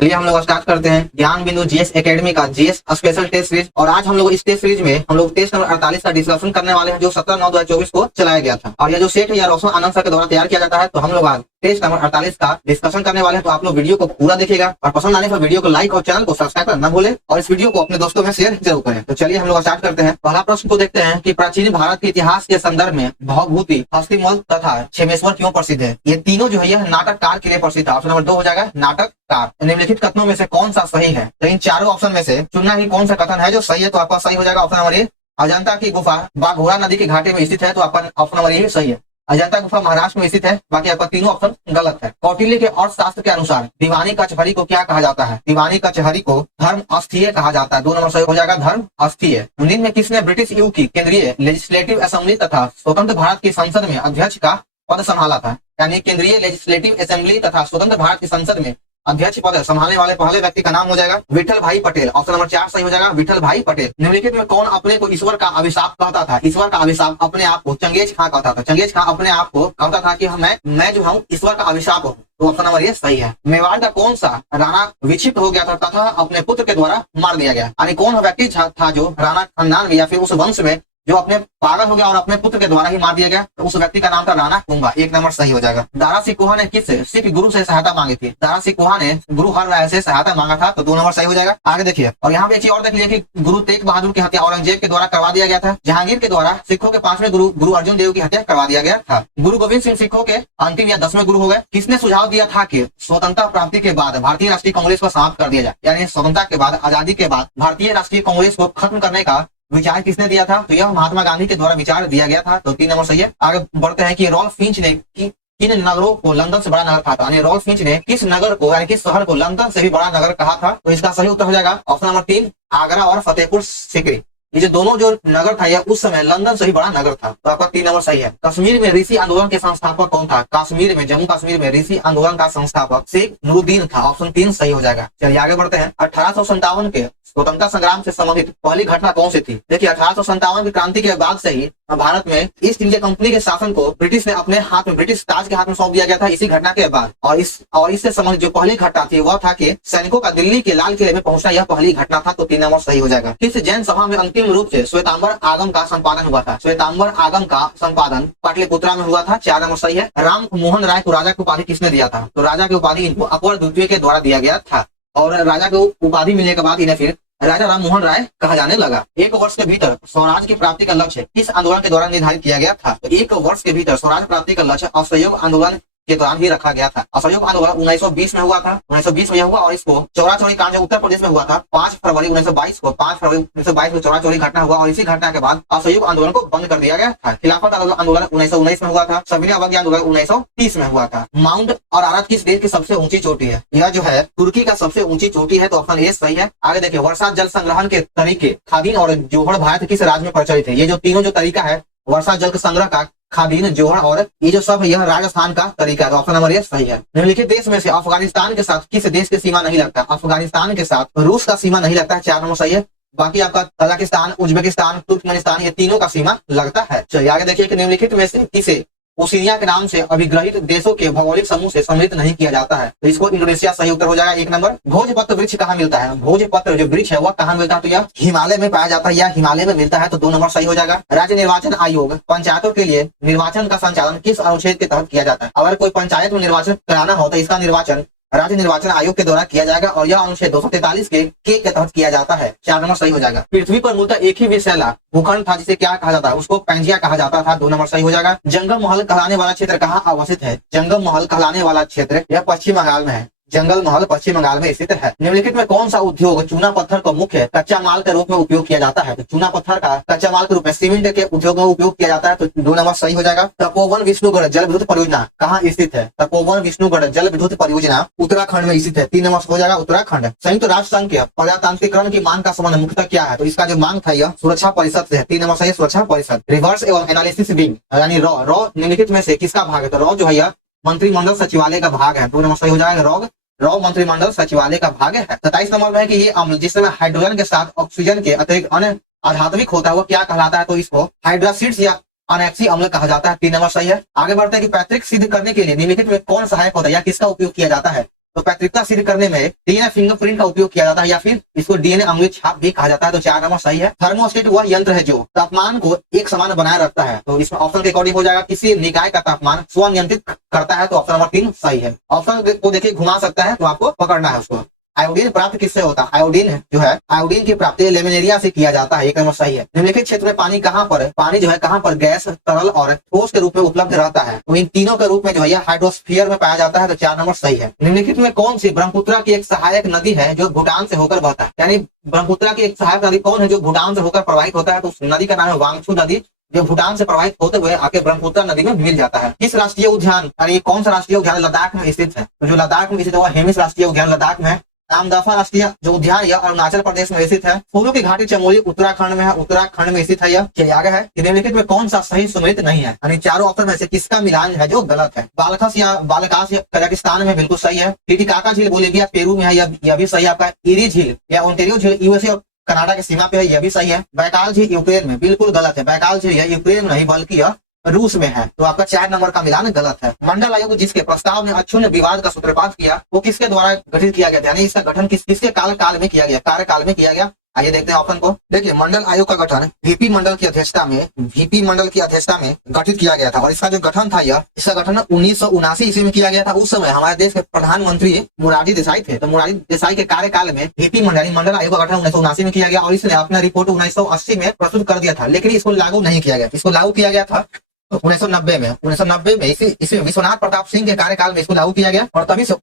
चलिए हम लोग स्टार्ट करते हैं ज्ञान बिंदु जीएस एकेडमी का जीएस स्पेशल टेस्ट सीरीज। और आज हम लोग इस टेस्ट सीरीज में हम लोग टेस्ट नंबर 48 का डिस्कशन करने वाले हैं, जो 17/9/2024 को चलाया गया था। और यह जो सेट है यह रोशन आनंद सर के द्वारा तैयार किया जाता है। तो हम लोग आज टेस्ट नंबर 48 का डिस्कशन करने वाले हैं। तो आप लोग वीडियो को पूरा देखिएगा और पसंद आने पर वीडियो को लाइक और चैनल को सब्सक्राइब करना न भूले और इस वीडियो को अपने दोस्तों में शेयर जरूर करें। तो चलिए हम लोग स्टार्ट करते हैं। पहला प्रश्न को देखते हैं कि प्राचीन भारत के इतिहास के संदर्भ में भवभूति, हस्तिमल तथा क्षेमेश्वर क्यों प्रसिद्ध है। ये तीनों जो है यह नाटककार के लिए प्रसिद्ध है। ऑप्शन नंबर 2 हो जाएगा नाटककार। निम्नलिखित कथनों में से कौन सा सही है। तो इन चारों ऑप्शन में से चुनना ही कौन सा कथन है जो सही है। तो आपका सही हो जाएगा ऑप्शन नंबर ए, अजंता की गुफा बाघोरा नदी के घाटे में स्थित है। तो आपका ऑप्शन नंबर ए सही है, अजंता गुफा महाराष्ट्र में स्थित है। बाकी आपका तीनों ऑप्शन गलत है। कौटिल्य के अर्थशास्त्र के अनुसार दीवानी कचहरी को क्या कहा जाता है। दीवानी कचहरी को धर्म अस्थीय कहा जाता है। 2 नंबर सही हो जाएगा धर्म अस्थीय। निम्न में किसने ब्रिटिश युग की केंद्रीय लेजिस्लेटिव असेंबली तथा स्वतंत्र भारत की संसद में अध्यक्ष का पद संभाला था। यानी केंद्रीय लेजिस्लेटिव असेंबली तथा स्वतंत्र भारत की संसद में अध्यक्ष पद संभालने वाले पहले व्यक्ति का नाम हो जाएगा विठल भाई पटेल। ऑप्शन नंबर 4 सही हो जाएगा विठल भाई पटेल। निम्नलिखित में कौन अपने को ईश्वर का अभिशाप कहता था। ईश्वर का अभिशाप अपने आप को चंगेज खां कहता था। चंगेज खां अपने आप को कहता था कि मैं जो हूँ ईश्वर का अभिशाप हूँ। तो ऑप्शन नंबर ये सही है। मेवाड़ का कौन सा राणा विक्षिप्त हो गया था तथा अपने पुत्र के द्वारा मार दिया गया। यानी कौन व्यक्ति था जो राणा खानदान में या फिर उस वंश में जो अपने पागल हो गया और अपने पुत्र के द्वारा ही मार दिया गया। तो उस व्यक्ति का नाम था राणा कुंभा। 1 नंबर सही हो जाएगा। दारा सिकोहा ने किस सिख गुरु से सहायता मांगी थी। दारा सिकोहा ने गुरु हर राय से सहायता मांगा था। तो 2 नंबर सही हो जाएगा। आगे देखिए और यहाँ पे एक चीज और देख लीजिए कि गुरु तेग बहादुर की हत्या औरंगजेब के द्वारा करवा दिया गया था। जहांगीर के द्वारा सिखों के 5वें गुरु अर्जुन देव की हत्या करवा दिया गया था। गुरु गोविंद सिंह सिखों के अंतिम या 10वें गुरु हो गए। किसने सुझाव दिया था कि स्वतंत्रता प्राप्ति के बाद भारतीय राष्ट्रीय कांग्रेस को समाप्त कर दिया जाए। यानी स्वतंत्रता के बाद, आजादी के बाद भारतीय राष्ट्रीय कांग्रेस को खत्म करने का विचार किसने दिया था। तो यह महात्मा गांधी के द्वारा विचार दिया गया था। तो 3 नंबर सही है। आगे बढ़ते हैं कि रॉल्फ फिंच ने किन नगरों को लंदन से बड़ा नगर कहा था। यानी रॉल्फ फिंच ने किस नगर को यानी किस शहर को लंदन से भी बड़ा नगर कहा था। तो इसका सही उत्तर हो जाएगा ऑप्शन नंबर 3 आगरा और फतेहपुर सीकरी। ये जो दोनों जो नगर था यह उस समय लंदन से भी बड़ा नगर था। तो आपका 3 नंबर सही है। कश्मीर में ऋषि आंदोलन के संस्थापक कौन था। कश्मीर में, जम्मू कश्मीर में ऋषि आंदोलन का संस्थापक शेख नूरुद्दीन था। ऑप्शन 3 सही हो जाएगा। चलिए आगे बढ़ते हैं। 1857 के स्वतंत्रता संग्राम से संबंधित पहली घटना कौन सी थी। देखिए 1857 की क्रांति के बाद से ही भारत में ईस्ट इंडिया कंपनी के शासन को ब्रिटिश ने अपने हाथ में, ब्रिटिश ताज के हाथ में सौंप दिया गया था इसी घटना के बाद। और इससे संबंधित जो पहली घटना थी वह था कि सैनिकों का दिल्ली के लाल किले में पहुंचना, यह पहली घटना था। तो 3 नंबर सही हो जाएगा। किस जैन सभा में अंतिम रूप से श्वेतांबर आगम का संपादन हुआ था। श्वेतांबर आगम का संपादन पाटलिपुत्रा में हुआ था। 4 नंबर सही है। राम मोहन राय को राजा की उपाधि किसने दिया था। तो राजा की उपाधि इनको अकबर द्वितीय के द्वारा दिया गया था। और राजा को उपाधि मिलने के बाद इन्हें फिर राजा राम मोहन राय कहा जाने लगा। 1 वर्ष के भीतर स्वराज की प्राप्ति का लक्ष्य किस आंदोलन के द्वारा निर्धारित किया गया था। तो 1 वर्ष के भीतर स्वराज प्राप्ति का लक्ष्य असहयोग आंदोलन के दौरान ही रखा गया था। असहयोग आंदोलन 1920 में हुआ था। 1920 में यह हुआ और इसको चौरा चौरी कांड उत्तर प्रदेश में हुआ था 5 फरवरी 1922 को। 5 फरवरी 1922 को चौरा चौरी घटना हुआ और इसी घटना के बाद असहयोग आंदोलन को बंद कर दिया गया था। खिलाफत आंदोलन 1919 में हुआ था। सविनय अवज्ञा आंदोलन 1930 में हुआ था। माउंट अरारत किस देश की सबसे ऊंची चोटी है। यह जो है तुर्की का सबसे ऊंची चोटी है। तो ऑप्शन ए सही है। आगे देखिए वर्षा जल संग्रहण के तरीके खादीन और जोहड़ भारत किस राज्य में प्रचलित है। ये जो तीनों जो तरीका है वर्षा जल संग्रह का, खादीन, जोहड़ और ये जो सब यह राजस्थान का तरीका है। तो ऑप्शन नंबर ए सही है। निम्नलिखित देश में से अफगानिस्तान के साथ किस देश की सीमा नहीं लगता। अफगानिस्तान के साथ रूस का सीमा नहीं लगता है। 4 नंबर सही है। बाकी आपका तजाकिस्तान, उज्बेकिस्तान, तुर्कमेनिस्तान ये तीनों का सीमा लगता है। चलिए आगे देखिए कि निम्नलिखित में से किसे ओशिनिया के नाम से अभिग्रहित देशों के भौगोलिक समूह से सम्मिलित नहीं किया जाता है। तो इसको इंडोनेशिया सही उत्तर हो जाएगा। 1 नंबर। भोजपत्र वृक्ष कहाँ मिलता है। भोजपत्र जो वृक्ष है वह कहाँ मिलता है। तो यह हिमालय में पाया जाता है या हिमालय में मिलता है। तो 2 नंबर सही हो जाएगा। राज्य निर्वाचन आयोग पंचायतों के लिए निर्वाचन का संचालन किस अनुच्छेद के तहत किया जाता है। अगर कोई पंचायत में निर्वाचन कराना हो तो इसका निर्वाचन राज्य निर्वाचन आयोग के द्वारा किया जाएगा और यह अनुच्छेद 243 के तहत किया जाता है। 4 नंबर सही हो जाएगा। पृथ्वी पर मूलतः एक ही विषैला भूखंड था जिसे क्या कहा जाता है, उसको पैंजिया कहा जाता था। 2 नंबर सही हो जाएगा। जंगल महल कहलाने वाला क्षेत्र कहाँ अवस्थित है। जंगल महल कहलाने वाला क्षेत्र यह पश्चिम बंगाल में है। जंगल महल पश्चिम बंगाल में स्थित है। निम्नलिखित में कौन सा उद्योग चूना पत्थर को मुख्य कच्चा माल के रूप में उपयोग किया जाता है। तो चूना पत्थर का कच्चा माल के रूप में सीमेंट के उद्योग में उपयोग किया जाता है। तो 2 नंबर सही हो जाएगा। तपोवन विष्णुगढ़ जल विद्युत परियोजना कहाँ स्थित है। तपोवन विष्णुगढ़ जल विद्युत परियोजना उत्तराखंड में स्थित है। 3 नंबर हो जाएगा उत्तराखंड। संयुक्त राष्ट्र संघ के प्रजातांत्रिकरण की मांग का संबंध मुख्यतः क्या है। तो इसका जो मांग था यह सुरक्षा परिषद से है। 3 नंबर सही सुरक्षा परिषद। रिवर्स एवं एनालिसिस विंग यानी रॉ निम्नलिखित में से किसका भाग है। तो रॉ जो है यह मंत्रिमंडल सचिवालय का भाग है। 2 नंबर सही हो जाएगा। रॉ मंत्रिमंडल सचिवालय का भाग है। 27 नंबर में है कि ये अम्ल जिस समय हाइड्रोजन के साथ ऑक्सीजन के अतिरिक्त अन्य आधात्मिक होता है वो क्या कहलाता है। तो इसको हाइड्रोक्सिड्स या अनैक्सी अम्ल कहा जाता है। 3 नंबर सही है। आगे बढ़ते हैं कि पैतृक सिद्ध करने के लिए निम्नलिखित में कौन सहायक होता है या किसका उपयोग किया जाता है। तो पैतृकता सिद्ध करने में डीएनए फिंगरप्रिंट का उपयोग किया जाता है या फिर इसको डीएनए अंगुली छाप भी कहा जाता है। तो 4 नंबर सही है। थर्मोस्टेट वह यंत्र है जो तापमान को एक समान बनाए रखता है। तो इसमें ऑप्शन के अकॉर्डिंग हो जाएगा किसी निकाय का तापमान स्वनियंत्रित करता है। तो ऑप्शन नंबर 3 सही है। ऑप्शन को देखिए घुमा सकता है तो आपको पकड़ना है उसको। आयोडीन प्राप्त किससे होता है? आयोडीन जो है आयोडीन की प्राप्ति लेमिनेरिया से किया जाता है। एक नंबर सही है। निम्नलिखित क्षेत्र में पानी कहाँ पर है? पानी जो है कहाँ पर गैस, तरल और ठोस के रूप में उपलब्ध रहता है? तो इन तीनों के रूप में जो है हाइड्रोस्फीयर में पाया जाता है। तो 4 नंबर सही है। निम्नलिखित में कौन सी ब्रह्मपुत्र की एक सहायक नदी है जो भूटान से होकर बहता है? यानी ब्रह्मपुत्र की एक सहायक नदी कौन है जो भूटान से होकर प्रवाहित होता है? तो उस नदी का नाम है वांगचू नदी, जो भूटान से प्रवाहित होते हुए आके ब्रह्मपुत्र नदी में मिल जाता है। किस राष्ट्रीय उद्यान, यानी कौन सा राष्ट्रीय उद्यान लद्दाख में स्थित है? तो जो लद्दाख में स्थित है वह हेमिस राष्ट्रीय उद्यान लद्दाख में है। नामदफा राष्ट्रीय जो उद्यान यह अरुणाचल प्रदेश में स्थित है। फूलों की घाटी चमोली उत्तराखंड में है, उत्तराखंड में स्थित है यह। चलिए आगे है कि निम्नलिखित में कौन सा सही सुमेलित नहीं है? यानी चारों ऑप्शन में से किसका मिलान है जो गलत है? बालखस या बालकास कजाकिस्तान में बिल्कुल सही है। टिटिकाका झील बोलिविया पेरू में है, यह भी सही है आपका। इरी झील या ओंटारियो झील यूएसए और कनाडा की सीमा पे है, यह भी सही है। बैकाल झील यूक्रेन में, बिल्कुल गलत है। बैकाल झील यह यूक्रेन में नहीं बल्कि यह रूस में है। तो आपका 4 नंबर का मिलान गलत है। मंडल आयोग जिसके प्रस्ताव ने अक्षुण्ण विवाद का सूत्रपात किया वो किसके द्वारा गठित किया गया था? यानी इसका गठन किसके काल में किया गया? कार्यकाल में किया गया। आइए देखते हैं ऑप्शन को। देखिए मंडल आयोग का गठन वीपी मंडल की अध्यक्षता में गठित किया गया था और इसका जो गठन था इसका गठन 1979 ईस्वी में किया गया था। उस समय हमारे देश के प्रधानमंत्री मोरारजी देसाई थे। तो मोरारजी देसाई के कार्यकाल में वीपी मंडल आयोग का गठन 1979 में किया गया और इसने अपना रिपोर्ट 1980 में प्रस्तुत कर दिया था, लेकिन इसको लागू नहीं किया गया। इसको लागू किया गया था 1990 में इसी विश्वनाथ प्रताप सिंह के कार्यकाल में इसको लागू किया गया और तभी से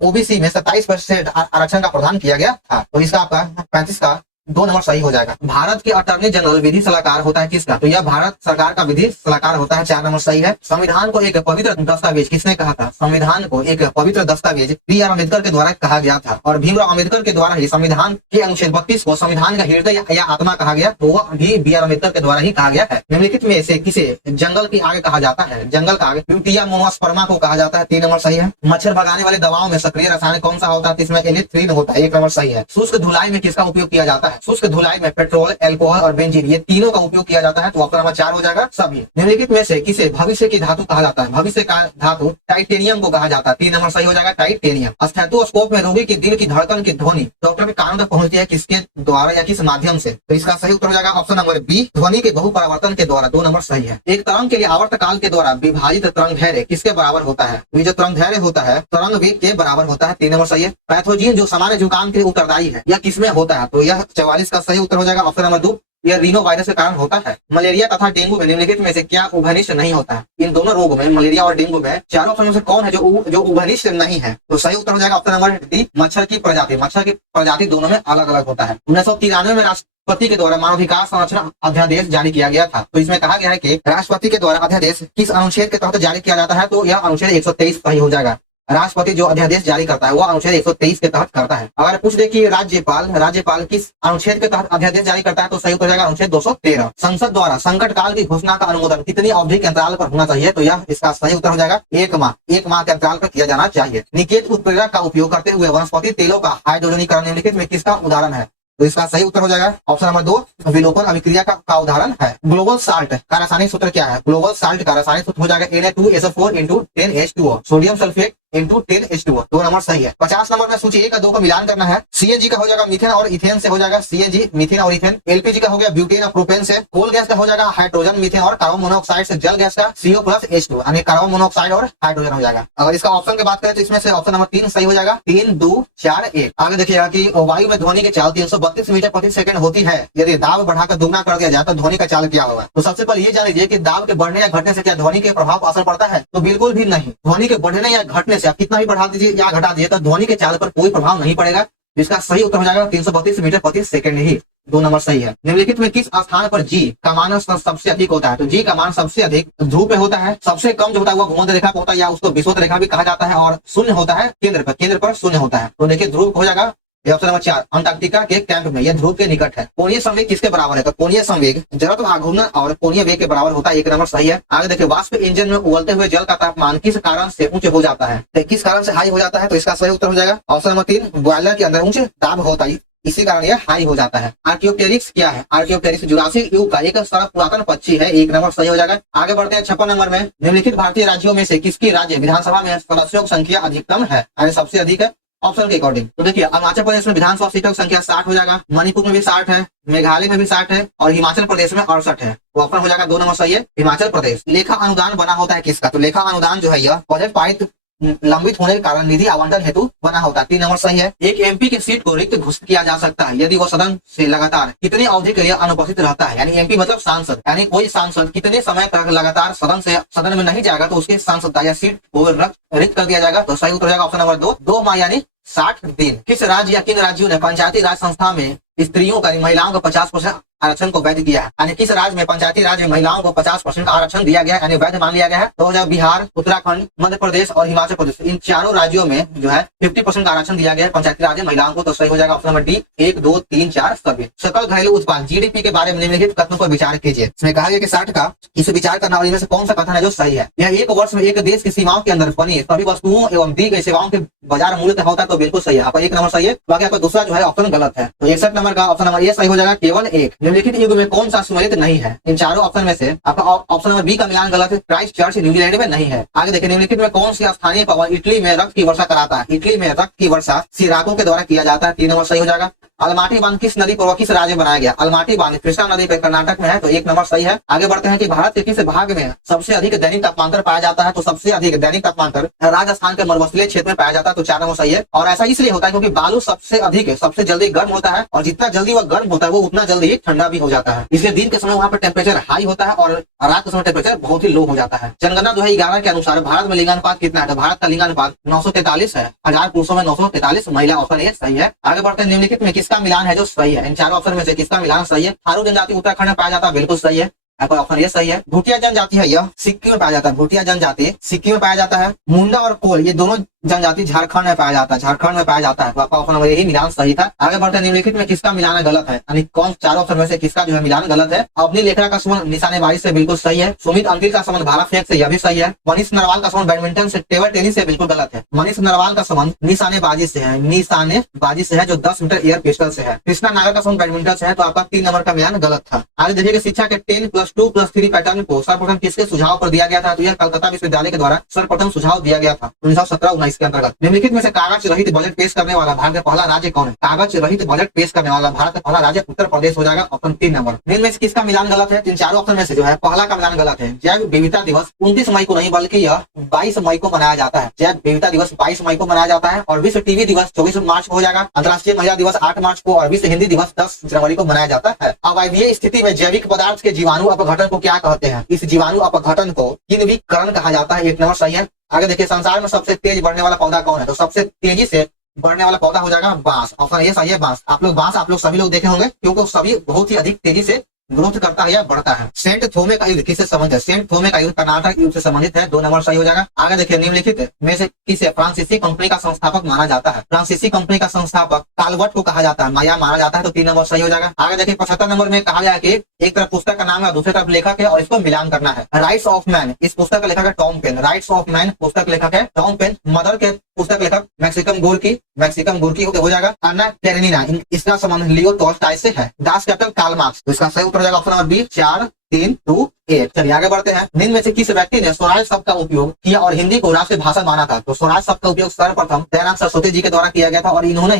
ओबीसी में 27% आरक्षण का प्रदान किया गया था। तो इसका आपका 35 का 2 नंबर सही हो जाएगा। भारत के अटॉर्नी जनरल विधि सलाहकार होता है किसका? तो यह भारत सरकार का विधि सलाहकार होता है। 4 नंबर सही है। संविधान को एक पवित्र दस्तावेज किसने कहा था? संविधान को एक पवित्र दस्तावेज बी.आर. अम्बेडकर के द्वारा कहा गया था और भीमराव अम्बेडकर के द्वारा ही संविधान के अनुच्छेद 32 को संविधान का हृदय या आत्मा कहा गया। तो वह भी बी.आर. अम्बेडकर के द्वारा ही कहा गया है। निम्नलिखित में से किसे जंगल की आग कहा जाता है? जंगल का आग यूटिया मोनोस्पर्मा को कहा जाता है। 3 नंबर सही है। मच्छर भगाने वाली दवाओं में सक्रिय रसायन कौन सा होता है? इसमें एलिथ्रिन होता है। 1 नंबर सही है। शुष्क धुलाई में किसका उपयोग किया जाता है? शुष्क धुलाई में पेट्रोल, अल्कोहल और बेंजीन ये तीनों का उपयोग किया जाता है। तो ऑप्शन नंबर 4 हो जाएगा सभी। निम्नलिखित में से किसे भविष्य की धातु कहा जाता है? भविष्य का धातु टाइटेनियम को कहा जाता है। 3 नंबर सही हो जाएगा टाइटेनियम। स्टेथोस्कोप में रोगी के दिल की धड़कन की ध्वनि डॉक्टर के कानों तक पहुंचती है किसके द्वारा या किस माध्यम से? तो इसका सही उत्तर हो जाएगा ऑप्शन नंबर बी, ध्वनि के बहुपरावर्तन के द्वारा। 2 नंबर सही है। एक तरंग के लिए आवर्त काल के द्वारा विभाजित तरंग धैर्य किसके बराबर होता है? तो ये जो तरंग धैर्य होता है तरंग वेग के बराबर होता है। 3 नंबर सही है। पैथोजीन जो सामान्य जुकाम के लिए उत्तरदायी है यह किसमें होता है? तो यह 44 का सही उत्तर हो जाएगा ऑप्शन नंबर 2, यह रीनो वायरस के कारण होता है। मलेरिया तथा डेंगू में निम्नलिखित में से क्या उभयनिष्ठ नहीं होता है? इन दोनों रोगों में मलेरिया और डेंगू में चारों ऑप्शन में से कौन है जो उभयनिष्ठ नहीं है? तो सही उत्तर हो जाएगा ऑप्शन नंबर डी, मच्छर की प्रजाति दोनों में अलग अलग होता है। 1993 में राष्ट्रपति के द्वारा मानवाधिकार संरक्षण अध्यादेश जारी किया गया था। तो इसमें कहा गया है कि राष्ट्रपति के द्वारा अध्यादेश किस अनुच्छेद के तहत जारी किया जाता है? तो यह अनुच्छेद 123 सही हो जाएगा। राष्ट्रपति जो अध्यादेश जारी करता है वो अनुच्छेद 123 के तहत करता है। अगर पूछ दे कि राज्यपाल किस अनुच्छेद के तहत अध्यादेश जारी करता है तो सही उत्तर जाएगा अनुच्छेद 213। संसद द्वारा संकट काल की घोषणा का अनुमोदन कितनी अवधि के अंतराल पर होना चाहिए? तो यह इसका सही उत्तर हो जाएगा 1 माह। 1 माह के अंतराल पर किया जाना चाहिए। निकेत उत्प्रेरक का उपयोग करते हुए वनस्पति तेलों का हाइड्रोजनीकरण निम्नलिखित में किसका उदाहरण है? तो इसका सही उत्तर हो जाएगा ऑप्शन नंबर 2, विलोपन अभिक्रिया का उदाहरण है। ग्लोबल साल्ट का रासायनिक सूत्र क्या है? ग्लोबल साल्ट का रासायनिक सूत्र हो जाएगा Na2SO4 × 10H2O, sodium sulphate × 10H2O। 2 number सही है। 50 नंबर में सूची 1 और 2 का मिलान करना है। सीएनजी का हो जाएगा मीथेन और इथेन से हो जाएगा सीएनजी, मीथेन और इथेन। एलपीजी का हो गया ब्यूटेन और प्रोपेन से। कोल गैस का हो जाएगा हाइड्रोजन मीथेन और कार्बन मोनोऑक्साइड से जल गैस का CO+H2 यानी कार्बन मोनोऑक्साइड और हाइड्रोजन हो जाएगा। अगर इसका ऑप्शन की बात करें तो इसमें से ऑप्शन नंबर 3 सही हो जाएगा। 3, 2, 4, 1। आगे देखिएगा कि वायु में ध्वनि की चाल 332 मीटर प्रति सेकंड होती है। यदि दाब बढ़ाकर दुगना कर दिया जाए तो ध्वनि का चाल क्या होगा? तो सबसे पहले ये जान लीजिए कि दाब के बढ़ने या घटने से क्या ध्वनि के प्रभाव असर पड़ता है? तो बिल्कुल भी नहीं। ध्वनि के बढ़ने या घटने से आप कितना भी बढ़ा दीजिए या घटा दीजिए तो ध्वनि के चाल पर कोई प्रभाव नहीं पड़ेगा। इसका सही उत्तर हो जाएगा 332 मीटर प्रति सेकंड ही। 2 नंबर सही है। निम्नलिखित में किस स्थान पर जी का मान सबसे अधिक होता है? तो जी का मान सबसे अधिक ध्रुव पे होता है। सबसे कम जो होता है वो भूमध्य रेखा पे होता है या उसको विषुवत रेखा भी कहा जाता है और शून्य होता है केंद्र पर शून्य होता है। तो देखिए ध्रुव हो जाएगा ऑप्शन नंबर 4, अंटार्कटिका के कैंप में। यह ध्रुव के निकट है। कोणीय संवेग किसके बराबर है? तो कोणीय संवेग जड़त्व आघूर्ण और कोणीय वेग के बराबर होता है। 1 नंबर सही है। आगे देखिए वाष्प इंजन में उबलते हुए जल का तापमान किस कारण से ऊंचे हो जाता है? तो किस कारण से हाई हो जाता है? तो इसका सही उत्तर हो जाएगा ऑप्शन नंबर 3, बॉयलर के अंदर उच्च दाब होता है। इसी कारण यह हाई हो जाता है। आर्कियोप्टेरिक्स क्या है? आर्कियोप्टेरिक्स जुरासिक युग का एक सारा पुरातन पक्षी है, एक नंबर सही हो जाएगा। आगे बढ़ते हैं 56 नंबर में, निम्नलिखित भारतीय राज्यों में से किसकी राज्य विधानसभा में सदस्यों की संख्या अधिकतम है, यानी सबसे अधिक है ऑप्शन के अकॉर्डिंग। तो देखिए अरुणाचल प्रदेश में विधानसभा सीटों की संख्या 60 हो जाएगा, मणिपुर में भी 60 है, मेघालय में भी 60 है और हिमाचल प्रदेश में 68 है। तो ऑप्शन हो जाएगा 2 नंबर सही है हिमाचल प्रदेश। लेखा अनुदान बना होता है किसका? तो लेखा अनुदान जो है यह बजट पारित लंबित होने के कारण निधि आवंटन हेतु बना होता है। 3 नंबर सही है। एक एमपी की सीट को रिक्त घोषित किया जा सकता है यदि वो सदन से लगातार कितने अवधि के लिए अनुपस्थित रहता है, यानी एमपी मतलब सांसद, यानी कोई सांसद कितने समय तक लगातार सदन में नहीं जाएगा तो उसके सांसद या सीट को रिक्त कर दिया जाएगा। तो सही उत्तर जाएगा ऑप्शन नंबर 2 माह यानी 60 दिन। किस राज्य या किन राज्यों ने पंचायती राज संस्था में स्त्रियों का महिलाओं को 50% आरक्षण को वैध किया है? यानी किस राज्य में पंचायती राज में महिलाओं को 50% आरक्षण दिया गया है, यानी वैध मान लिया गया है? तो हो जाए बिहार, उत्तराखंड, मध्य प्रदेश और हिमाचल प्रदेश। इन चारों राज्यों में जो है 50% का आरक्षण दिया गया है पंचायती राज में महिलाओं को। तो सही हो जाएगा ऑप्शन नंबर डी 1, 2, 3, 4 सभी। सकल घरेलू उत्पाद जीडीपी के बारे में निम्नलिखित कथनों पर विचार कीजिए। इसमें कहा गया कि 60 का इस विचार करने वाले में से कौन सा कथन है जो सही है? यह एक वर्ष में एक देश की सीमाओं के अंदर बनी सभी वस्तुओं एवं दी गई सेवाओं के बाजार मूल्य तक होता है। तो बिल्कुल सही है, आपका 1 नंबर सही है। बाकी आपका दूसरा जो है ऑप्शन गलत है। तो 61 नंबर का ऑप्शन नंबर ए सही हो जाएगा केवल 1। निम्नलिखित युग में कौन सा सुमेलित नहीं है? इन चारों ऑप्शन में से आपका ऑप्शन नंबर बी का मिलान गलत है, क्राइस्ट चर्च न्यूजीलैंड में नहीं है। आगे देखिए निम्नलिखित में कौन सी स्थानीय पवन इटली में रक्त की वर्षा कराता है? इटली में रक्त की वर्षा सिराकों के द्वारा किया जाता है। 3 नंबर सही हो जाएगा। अलमाटी बांध किस नदी पर किस राज्य में बनाया गया? अलमाटी बांध कृष्णा नदी पर कर्नाटक में है। तो 1 नंबर सही है। आगे बढ़ते हैं कि भारत के किस भाग में सबसे अधिक दैनिक तापमान पाया जाता है? तो सबसे अधिक दैनिक तापमान राजस्थान के मरुस्थलीय क्षेत्र में पाया जाता है। तो 4 नंबर सही है। और ऐसा इसलिए होता है क्योंकि बालू सबसे अधिक सबसे जल्दी गर्म होता है और जितना जल्दी वह गर्म होता है वो उतना जल्दी ठंडा भी हो जाता है। इसलिए दिन के समय वहाँ पर टेम्परेचर हाई होता है और रात के समय टेम्परेचर बहुत ही लो हो जाता है। जनगणना 2011 के अनुसार भारत में लिंगानुपात कितना है? तो भारत का लिंगानुपात 943 है, 1000 पुरुषों में 943 महिला। ऑप्शन ए सही है। आगे बढ़ते हैं निम्नलिखित में किसका मिलान है जो सही है? इन चारों ऑप्शन में से किसका मिलान सही है? थारू जनजाति उत्तराखंड में पाया जाता है, बिल्कुल सही है, आपका ऑप्शन ये सही है। भूटिया जनजाति है यह सिक्किम में पाया जाता है। भूटिया जनजाति सिक्किम में पाया जाता है। मुंडा और कोल ये दोनों जनजाति झारखंड में पाया जाता है, झारखंड में पाया जाता है। तो आपका ऑप्शन नंबर यही मिलान सही था। आगे बढ़ते हैं निम्नलिखित में किसका मिलान गलत है? यानी कौन चारों ऑप्शन में से किसका जो है मिलान गलत है? अवनी लेखरा का संबंध निशानेबाजी से बिल्कुल सही है। सुमित अंकिल का संबंध भाला फेंक से यह भी सही है। मनीष नरवाल का संबंध बैडमिंटन से टेबल टेनिस से बिल्कुल गलत है। मनीष नरवाल का संबंध निशानेबाजी से है, निशानेबाजी से है जो 10 मीटर एयर पिस्टल से है। कृष्णा नागर का संबंध बैडमिंटन से है। तो आपका 3 नंबर का मिलान गलत था। आगे देखिए शिक्षा के 10+2+3 पैटर्न को सर्वप्रथम किसके सुझाव पर दिया गया था? तो यह कलकत्ता विश्वविद्यालय के द्वारा सर्वप्रथम सुझाव दिया गया था 1917-19 के अंतर्गत। निम्नलिखित में से कागज रहित बजट पेश करने वाला भारत का पहला राज्य कौन है? कागज रहित बजट पेश करने वाला भारत का पहला राज्य उत्तर प्रदेश हो जाएगा। Option 3 number. निम्न में से किसका मिलान गलत है? 3 ऑप्शन में से जो है पहला का मिलान गलत है। जैव विविधता दिवस 29 मई को नहीं बल्कि यह 22 मई को मनाया जाता है। जैव विविधता दिवस 22 मई को मनाया जाता है। और विश्व टीवी दिवस 24 मार्च को हो जाएगा। अंतर्राष्ट्रीय महिला दिवस 8 मार्च को और विश्व हिंदी दिवस 10 जनवरी को मनाया जाता है। अवायवीय स्थिति में जैविक पदार्थ के जीवाणु अपघटन को क्या कहते हैं? इस जीवाणु अपघटन को किण्विकरण कहा जाता है। 1 नंबर सही है। आगे देखिए संसार में सबसे तेज बढ़ने वाला पौधा कौन है? तो सबसे तेजी से बढ़ने वाला पौधा हो जाएगा बांस। ऑप्शन ये सही है बांस। आप लोग सभी लोग देखे होंगे क्योंकि सभी बहुत ही अधिक तेजी से ग्रोथ करता है या बढ़ता है। सेंट थोमे का युद्ध किससे संबंधित है? सेंट थोमे का युद्ध कर्नाटक युद्ध से संबंधित है। 2 नंबर सही हो जाएगा। आगे देखिए निम्नलिखित में से किसे फ्रांसीसी कंपनी का संस्थापक माना जाता है? फ्रांसीसी कंपनी का संस्थापक काल्वर्ट को कहा जाता है या माना जाता है। तो 3 नंबर सही हो जाएगा। आगे देखिए 75 नंबर में कहा गया कि एक तरफ पुस्तक का नाम है दूसरी तरफ लेखक है और इसको मिलान करना है। राइट्स ऑफ मैन इस पुस्तक का लेखक है Tom Paine. Rights of man पुस्तक लेखक है टॉम पेन। मदर के पुस्तक लेखक मैक्सिकम गोर्की हो जाएगा। अन्ना कैरेनिना इसका संबंध लियो टॉल्स्टॉय से है। Das Kapital Karl Marx. तो इसका सही उत्तर हो जाएगा ऑप्शन नंबर बी 4, 3, 2, 1। चलिए आगे बढ़ते हैं। निम्न में से किस व्यक्ति ने स्वराज शब्द का उपयोग किया और हिंदी को राष्ट्रीय भाषा माना था? तो स्वराज शब्द का उपयोग सर्वप्रथम दयानंद सरस्वती जी के द्वारा किया गया था और इन्होंने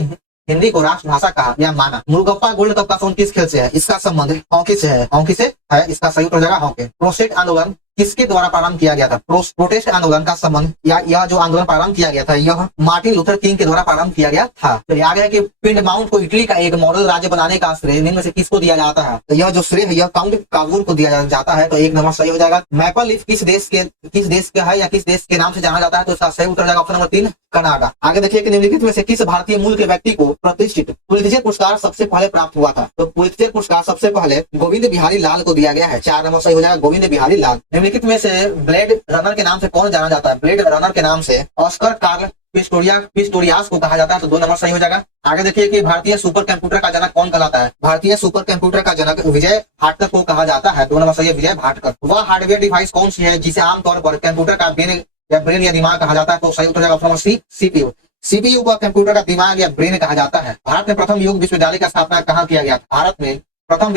हिंदी को राष्ट्रभाषा कहा या माना। मुर्गप्पा गोल्ड कप का संबंध किस खेल से है? इसका संबंध हॉकी से है। हॉकी से है इसका सही उत्तर हो जाएगा हॉकी। प्रोटेस्ट आंदोलन किसके द्वारा प्रारंभ किया गया था? प्रोटेस्ट आंदोलन का संबंध या यह जो आंदोलन प्रारंभ किया गया था यह मार्टिन लूथर किंग के द्वारा प्रारंभ किया गया था। तो आगे है कि पिंड माउंट को इटली का एक मॉडल राज्य बनाने का श्रेय निम्न में से किसको दिया जाता है? तो यह जो श्रेय है यह काउंट काबूल को दिया जाता है। तो 1 नंबर सही हो जाएगा। मैपल लीफ किस देश के है या किस देश के नाम से जाना जाता है? तो इसका सही उत्तर जाएगा ऑप्शन नंबर 3 कनाडा। आगे देखिए कि निम्नलिखित में से किस भारतीय मूल के व्यक्ति को प्रतिष्ठित पुलित्जर पुरस्कार सबसे पहले प्राप्त हुआ था? तो पुलित्जर पुरस्कार सबसे पहले गोविंद बिहारी लाल को दिया गया है। 4 नंबर सही हो जाएगा गोविंद बिहारी लाल। निम्नलिखित में से ब्लेड रनर के नाम से कौन जाना जाता है? ब्लेड रनर के नाम से ऑस्कर कार्ल पिस्टोरियास को कहा जाता है। तो 2 नंबर सही हो जाएगा। आगे देखिए कि भारतीय सुपर कंप्यूटर का जनक कौन कहलाता है? भारतीय सुपर कंप्यूटर का जनक विजय भाटकर को कहा जाता है। 2 नंबर सही है विजय भाटकर। वह हार्डवेयर डिवाइस कौन सी है जिसे आमतौर पर कंप्यूटर का ब्रेन या दिमाग कहा जाता है? तो सही उत्तर जाएगा option number C CPU. CPU को कंप्यूटर का दिमाग या ब्रेन कहा जाता है। भारत में प्रथम योग विश्वविद्यालय का स्थापना कहाँ किया गया? भारत में प्रथम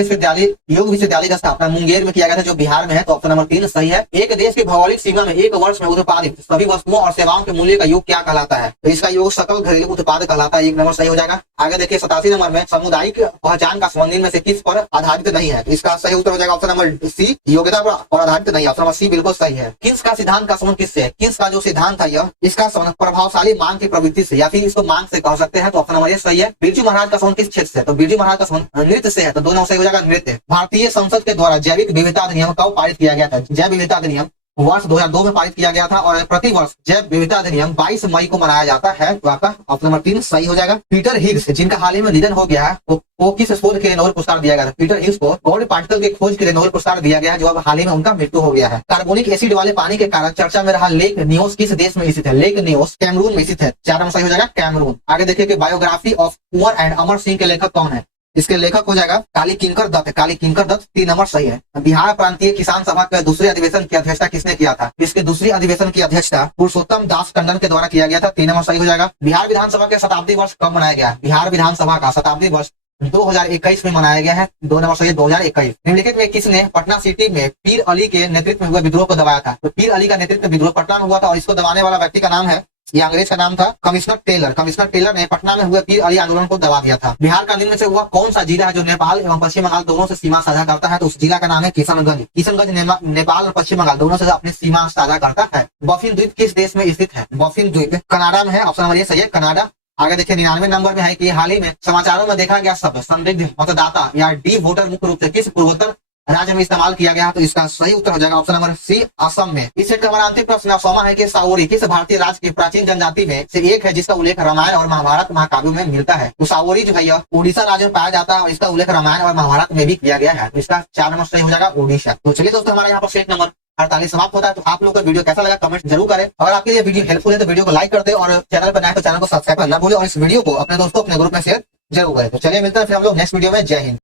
योग विश्वविद्यालय का स्थापना मुंगेर में किया गया था, जो बिहार में है। तो ऑप्शन नंबर 3 सही है। एक देश की भौगोलिक सीमा में एक वर्ष में उत्पादित सभी वस्तुओं और सेवाओं के मूल्य का योग क्या कहलाता है? तो इसका योग सकल घरेलू उत्पाद कहलाता है। 1 नंबर सही हो जाएगा। आगे देखिए 87 नंबर में सामुदायिक पहचान का संबंध में से किस पर आधारित नहीं है? तो इसका सही उत्तर हो जाएगा ऑप्शन नंबर सी, योग्यता पर आधारित नहीं। ऑप्शन नंबर सी बिल्कुल सही है। किन्स का सिद्धांत का संबंध किससे है? किन्स का जो सिद्धांत था यह, इसका संबंध प्रभावशाली मांग की प्रवृत्ति से या फिर इसको मांग से कह सकते हैं। तो ऑप्शन नंबर ए सही है। बिरजू महाराज का संबंध किस क्षेत्र से? तो बिरजू महाराज का संबंध नृत्य से है। तो 2 नंबर सही हो जाएगा, नृत्य। भारतीय संसद के द्वारा जैविक विविधता अधिनियम कब पारित किया गया था? जैव विविधता अधिनियम वर्ष 2002 में पारित किया गया था और प्रतिवर्ष जैव विविधता अधिनियम 22 मई को मनाया जाता है। तो आपका ऑप्शन नंबर 3 सही हो जाएगा। पीटर हिग्स, जिनका हाल ही में निधन हो गया है, वो किस शोध के लिए नोबेल पुरस्कार दिया गया था? पीटर हिग्स को गॉड पार्टिकल के खोज के लिए नोबेल पुरस्कार दिया गया है, जो अब हाल ही में उनका मृत्यु हो गया है। कार्बोनिक एसिड वाले पानी के कारण चर्चा में रहा लेक नियोस किस देश में स्थित है? लेक नियोस कैमरून में स्थित है। 4 नंबर सही हो जाएगा, कैमरून। आगे देखिए कि biography of Kunwar and Amar Singh के लेखक कौन है? इसके लेखक हो जाएगा काली किंकर दत्त। काली किंकर दत्त 3 नंबर सही है। बिहार प्रांतीय किसान सभा के दूसरे अधिवेशन की अध्यक्षता किसने किया था? इसके दूसरी अधिवेशन की अध्यक्षता पुरुषोत्तम दास टंडन के द्वारा किया गया था। 3 नंबर सही हो जाएगा। बिहार विधानसभा के शताब्दी वर्ष कब मनाया गया? बिहार विधानसभा का शताब्दी वर्ष 2021 में मनाया गया है। 2 नंबर सही है, 2021। निम्नलिखित में किसने पटना सिटी में पीर अली के नेतृत्व में हुए विद्रोह को दबाया था? तो पीर अली का नेतृत्व विद्रोह पटना में हुआ था और इसको दबाने वाला व्यक्ति का नाम है, ये अंग्रेज का नाम था, कमिश्नर टेलर। कमिश्नर टेलर ने पटना में हुए पीर अली आंदोलन को दबा दिया था। बिहार का निम्न से हुआ कौन सा जिला है जो नेपाल एवं पश्चिम बंगाल दोनों से सीमा साझा करता है? तो उस जिला का नाम है किशनगंज। किशनगंज नेपाल और पश्चिम बंगाल दोनों से अपनी सीमा साझा करता है। बफिन द्वीप किस देश में स्थित है? बफिन द्वीप कनाडा में है। ऑप्शन नंबर ए सही है, कनाडा। आगे देखिए 99 नंबर में है कि हाल ही में समाचारों में देखा गया शब्द संदिग्ध मतदाता या डी वोटर मुख्य रूप से किस पूर्वोत्तर राज्य में इस्तेमाल किया गया? तो इसका सही उत्तर हो जाएगा ऑप्शन नंबर सी, असम में। इस सेट का हमारा अंतिम प्रश्न अवसोमा है कि सावरी किस भारतीय राज्य की प्राचीन जनजाति में से एक है जिसका उल्लेख रामायण और महाभारत महाकाव्यों में मिलता है? तो सावरी जो है यह उड़ीसा राज्य में पाया जाता है और इसका उल्लेख रामायण और महाभारत में भी किया गया है। तो इसका 4 नंबर सही हो जाएगा, उड़ीसा। तो चलिए दोस्तों, हमारे यहाँ पर सेट नंबर 48 समाप्त होता है। तो आप लोगों को वीडियो कैसा लगा कमेंट जरूर करें। अगर आपके लिए वीडियो हेल्पफुल है तो वीडियो को लाइक कर दे और चैनल पर नए तो चैनल को सब्सक्राइब करना ना भूलें और इस वीडियो को अपने दोस्तों अपने ग्रुप में शेयर जरूर करें। तो चलिए मिलते हैं फिर हम लोग नेक्स्ट वीडियो में। जय हिंद।